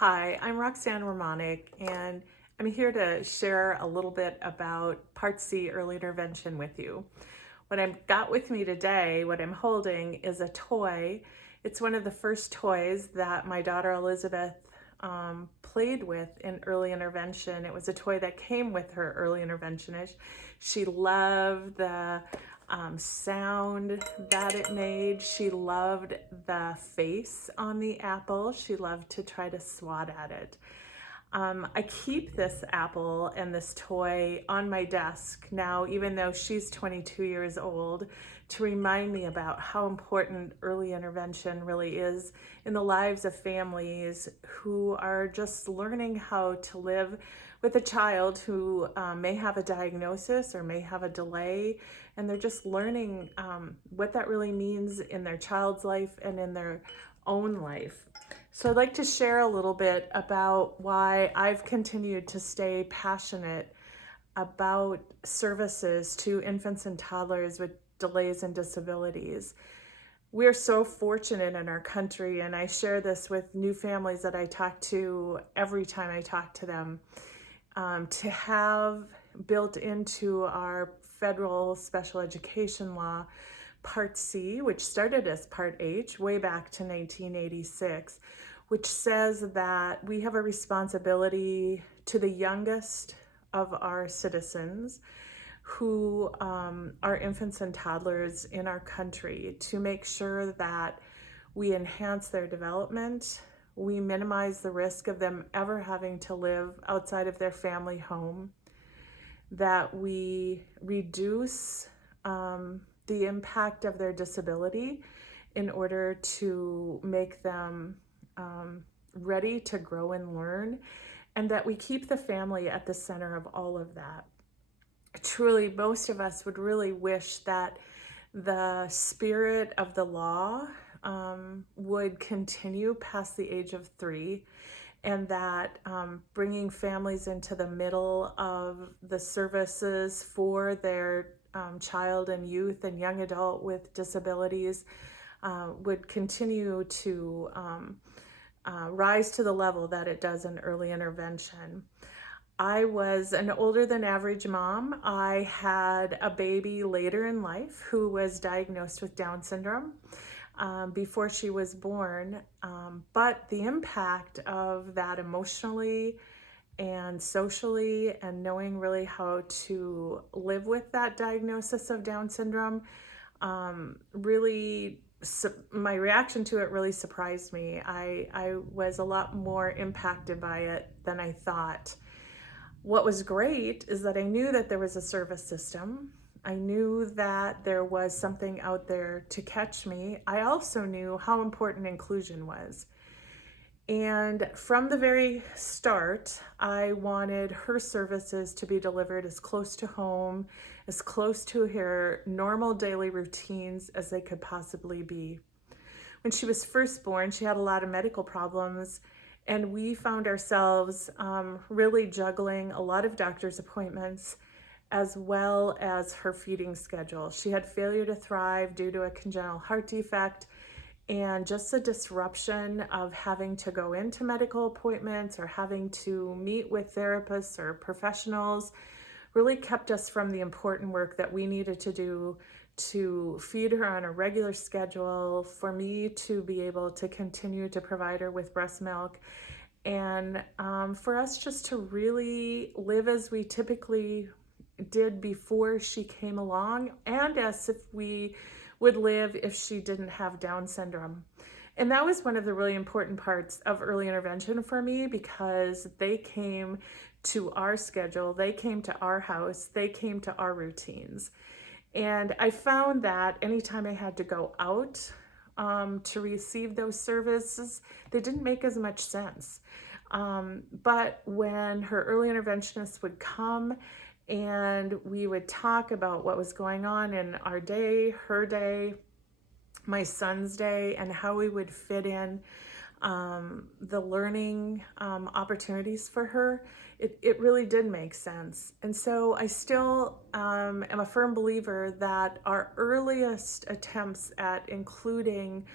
Hi, I'm Roxane and I'm here to share a little bit about Part C early intervention with you. What I've got with me today, what I'm holding, is a toy. It's one of the first toys that my daughter Elizabeth played with in early intervention. It was a toy that came with her early interventionist. She loved the sound that it made. She loved the face on the apple. She loved to try to swat at it. I keep this apple and this toy on my desk now, even though she's 22 years old, to remind me about how important early intervention really is in the lives of families who are just learning how to live with a child who may have a diagnosis or may have a delay, and they're just learning what that really means in their child's life and in their own life. So I'd like to share a little bit about why I've continued to stay passionate about services to infants and toddlers with delays and disabilities. We're so fortunate in our country, and I share this with new families that I talk to every time I talk to them, to have built into our federal special education law Part C, which started as Part H way back to 1986, which says that we have a responsibility to the youngest of our citizens who are infants and toddlers in our country to make sure that we enhance their development, we minimize the risk of them ever having to live outside of their family home, that we reduce the impact of their disability in order to make them ready to grow and learn, and that we keep the family at the center of all of that. Truly, most of us would really wish that the spirit of the law would continue past the age of 3, and that bringing families into the middle of the services for their child and youth and young adult with disabilities would continue to rise to the level that it does in early intervention. I was an older than average mom. I had a baby later in life who was diagnosed with Down syndrome before she was born. But the impact of that emotionally and socially, and knowing really how to live with that diagnosis of Down syndrome, really, my reaction to it really surprised me. I was a lot more impacted by it than I thought. What was great is that I knew that there was a service system. I knew that there was something out there to catch me. I also knew how important inclusion was. And from the very start, I wanted her services to be delivered as close to home, as close to her normal daily routines as they could possibly be. When she was first born, she had a lot of medical problems, and we found ourselves really juggling a lot of doctor's appointments as well as her feeding schedule. She had failure to thrive due to a congenital heart defect, and just the disruption of having to go into medical appointments or having to meet with therapists or professionals really kept us from the important work that we needed to do to feed her on a regular schedule, for me to be able to continue to provide her with breast milk, and for us just to really live as we typically did before she came along, and as if we would live if she didn't have Down syndrome. And that was one of the really important parts of early intervention for me, because they came to our schedule, they came to our house, they came to our routines. And I found that anytime I had to go out to receive those services, they didn't make as much sense. But when her early interventionist would come and we would talk about what was going on in our day, her day, my son's day, and how we would fit in the learning opportunities for her, it really did make sense. And so I still am a firm believer that our earliest attempts at including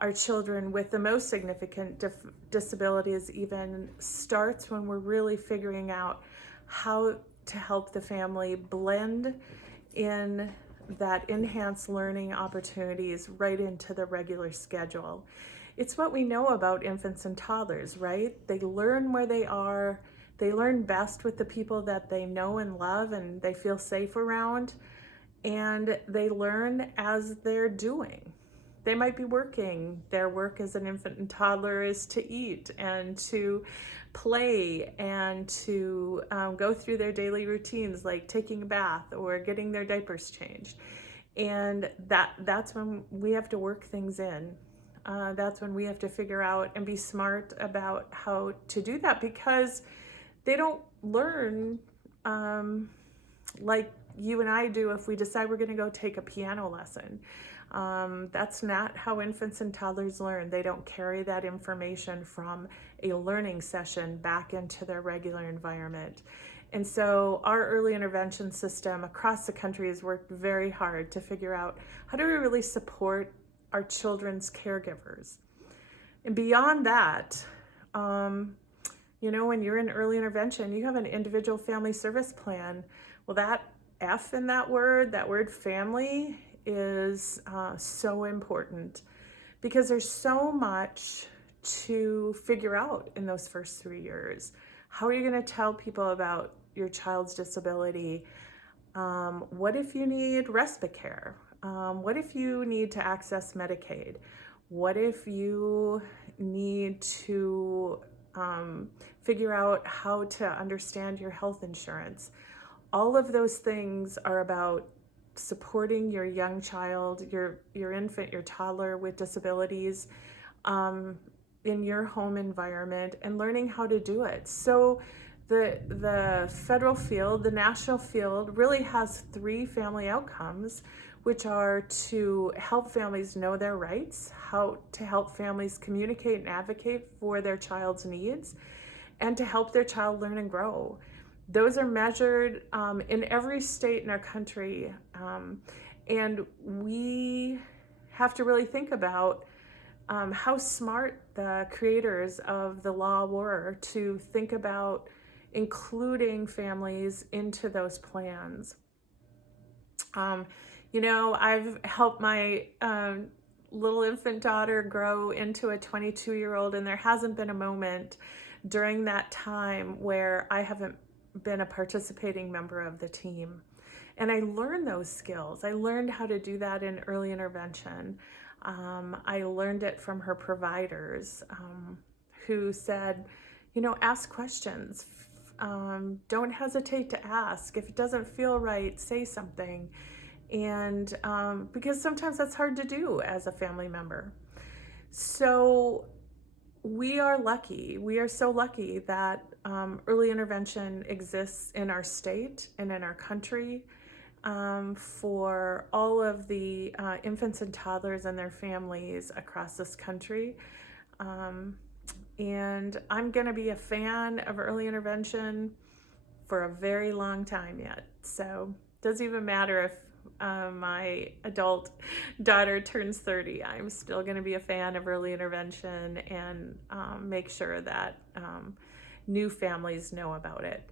our children with the most significant disabilities even starts when we're really figuring out how to help the family blend in that enhanced learning opportunities right into the regular schedule. It's what we know about infants and toddlers, right? They learn where they are. They learn best with the people that they know and love and they feel safe around. And they learn as they're doing. They might be working. Their work as an infant and toddler is to eat and to play and to go through their daily routines like taking a bath or getting their diapers changed. And that's when we have to work things in. That's when we have to figure out and be smart about how to do that, because they don't learn like you and I do if we decide we're going to go take a piano lesson. That's not how infants and toddlers learn. They don't carry that information from a learning session back into their regular environment. And so our early intervention system across the country has worked very hard to figure out how do we really support our children's caregivers. And beyond that, when you're in early intervention, you have an individual family service plan. Well, that F in that word family, is so important, because there's so much to figure out in those first 3 years. How are you going to tell people about your child's disability? What if you need respite care? What if you need to access Medicaid? What if you need to figure out how to understand your health insurance? All of those things are about supporting your young child, your infant, your toddler with disabilities in your home environment, and learning how to do it. So the federal field, the national field, really has 3 family outcomes, which are to help families know their rights, how to help families communicate and advocate for their child's needs, and to help their child learn and grow. Those are measured in every state in our country. And we have to really think about how smart the creators of the law were to think about including families into those plans. I've helped my little infant daughter grow into a 22-year-old, and there hasn't been a moment during that time where I haven't been a participating member of the team. And I learned those skills. I learned how to do that in early intervention. I learned it from her providers who said, ask questions. Don't hesitate to ask. If it doesn't feel right, say something. And because sometimes that's hard to do as a family member. So we are lucky. We are so lucky that early intervention exists in our state and in our country for all of the infants and toddlers and their families across this country. And I'm going to be a fan of early intervention for a very long time yet. So it doesn't even matter if my adult daughter turns 30. I'm still going to be a fan of early intervention and make sure that new families know about it.